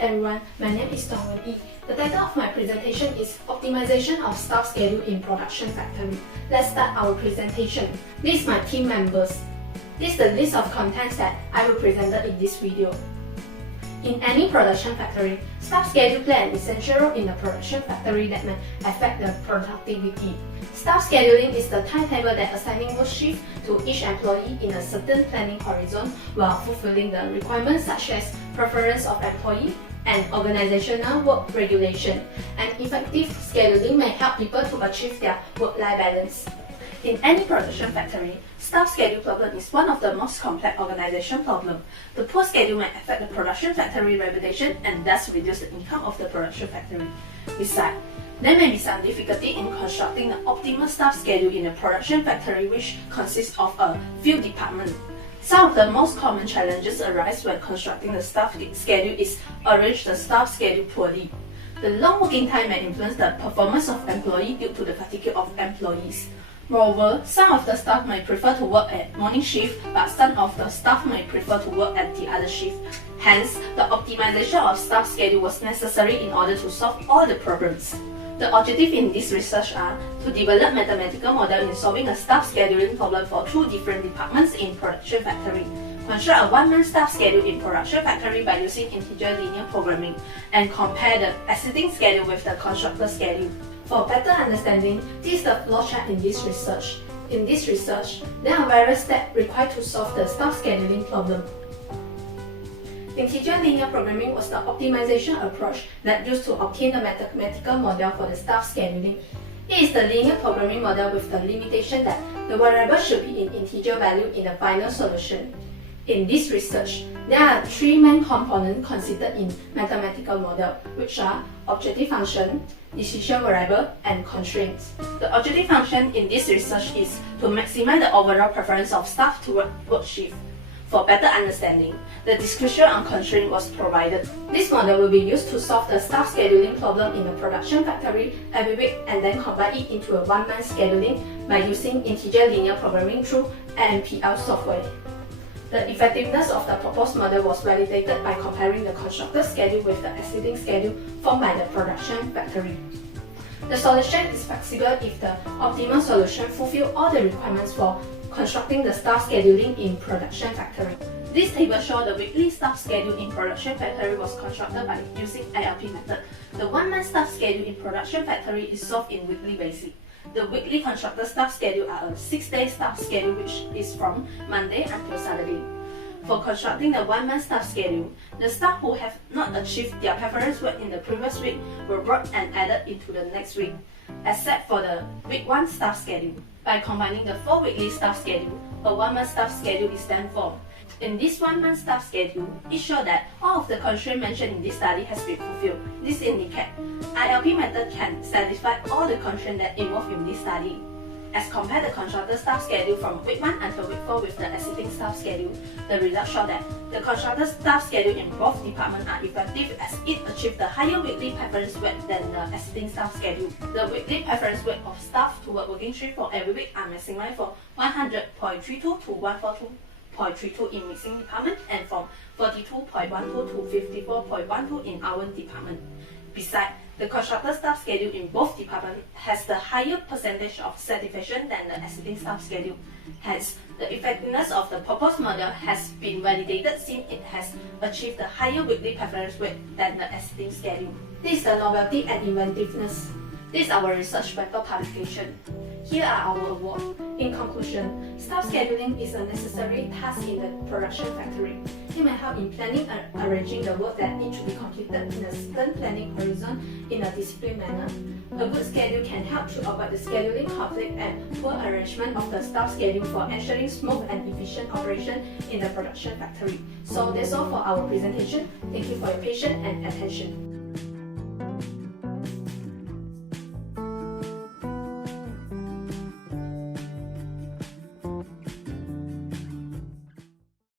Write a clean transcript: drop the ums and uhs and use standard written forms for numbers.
everyone, my name is Tong Wen. The title of my presentation is Optimization of Staff Schedule in Production Factory. Let's start our presentation. These are my team members. This is the list of contents that I will present in this video. In any production factory, staff schedule play an essential role in the production factory that may affect the productivity. Staff scheduling is the timetable that assigning work shift to each employee in a certain planning horizon while fulfilling the requirements such as preference of employee and organizational work regulation. And effective scheduling may help people to achieve their work-life balance. In any production factory, staff schedule problem is one of the most complex organization problems. The poor schedule may affect the production factory reputation and thus reduce the income of the production factory. Besides, there may be some difficulty in constructing the optimal staff schedule in a production factory which consists of a few departments. Some of the most common challenges arise when constructing the staff schedule is arrange the staff schedule poorly. The long working time may influence the performance of employees due to the fatigue of employees. Moreover, some of the staff may prefer to work at morning shift, but some of the staff may prefer to work at the other shift. Hence, the optimization of staff schedule was necessary in order to solve all the problems. The objectives in this research are to develop mathematical model in solving a staff scheduling problem for two different departments in production factory, construct a one-man staff schedule in production factory by using integer linear programming, and compare the existing schedule with the constructor schedule. For better understanding, this is the flowchart in this research. In this research, there are various steps required to solve the staff scheduling problem. Integer linear programming was the optimization approach that used to obtain the mathematical model for the staff scheduling. It is the linear programming model with the limitation that the variable should be in integer value in the final solution. In this research, there are three main components considered in mathematical model, which are objective function, decision variable, and constraints. The objective function in this research is to maximize the overall preference of staff to work shift. For better understanding, the description on constraint was provided. This model will be used to solve the staff scheduling problem in a production factory every week and then convert it into a one-man scheduling by using integer linear programming through AMPL software. The effectiveness of the proposed model was validated by comparing the constructor schedule with the existing schedule formed by the production factory. The solution is flexible if the optimal solution fulfills all the requirements for constructing the staff scheduling in production factory. This table shows the weekly staff schedule in production factory was constructed by using ILP method. The one-man staff schedule in production factory is solved in weekly basis. The weekly constructed staff schedule are a 6-day staff schedule which is from Monday until Saturday. For constructing the one-man staff schedule, the staff who have not achieved their preference work in the previous week were brought and added into the next week, except for the week 1 staff schedule. By combining the 4 weekly staff schedule, a one-man staff schedule is then formed. In this one-man staff schedule, it shows that all of the constraints mentioned in this study has been fulfilled. This indicates ILP method can satisfy all the constraints that involved in this study. As compared the constructor staff schedule from week 1 until week 4 with the existing staff schedule, the results show that the constructor staff schedule in both departments are effective as it achieves the higher weekly preference weight than the existing staff schedule. The weekly preference weight of staff to work working shift for every week are maximized from 100.32 to 142.32 in mixing department and from 42.12 to 54.12 in our department. Besides, the constructor staff schedule in both departments has the higher percentage of satisfaction than the existing staff schedule. Hence, the effectiveness of the proposed model has been validated since it has achieved the higher weekly preference rate than the existing schedule. This is the novelty and inventiveness. This is our research paper publication. Here are our awards. In conclusion, staff scheduling is a necessary task in the production factory. It may help in planning and arranging the work that needs to be completed in a certain planning horizon in a disciplined manner. A good schedule can help to avoid the scheduling conflict and poor arrangement of the staff schedule for ensuring smooth and efficient operation in the production factory. So that's all for our presentation. Thank you for your patience and attention.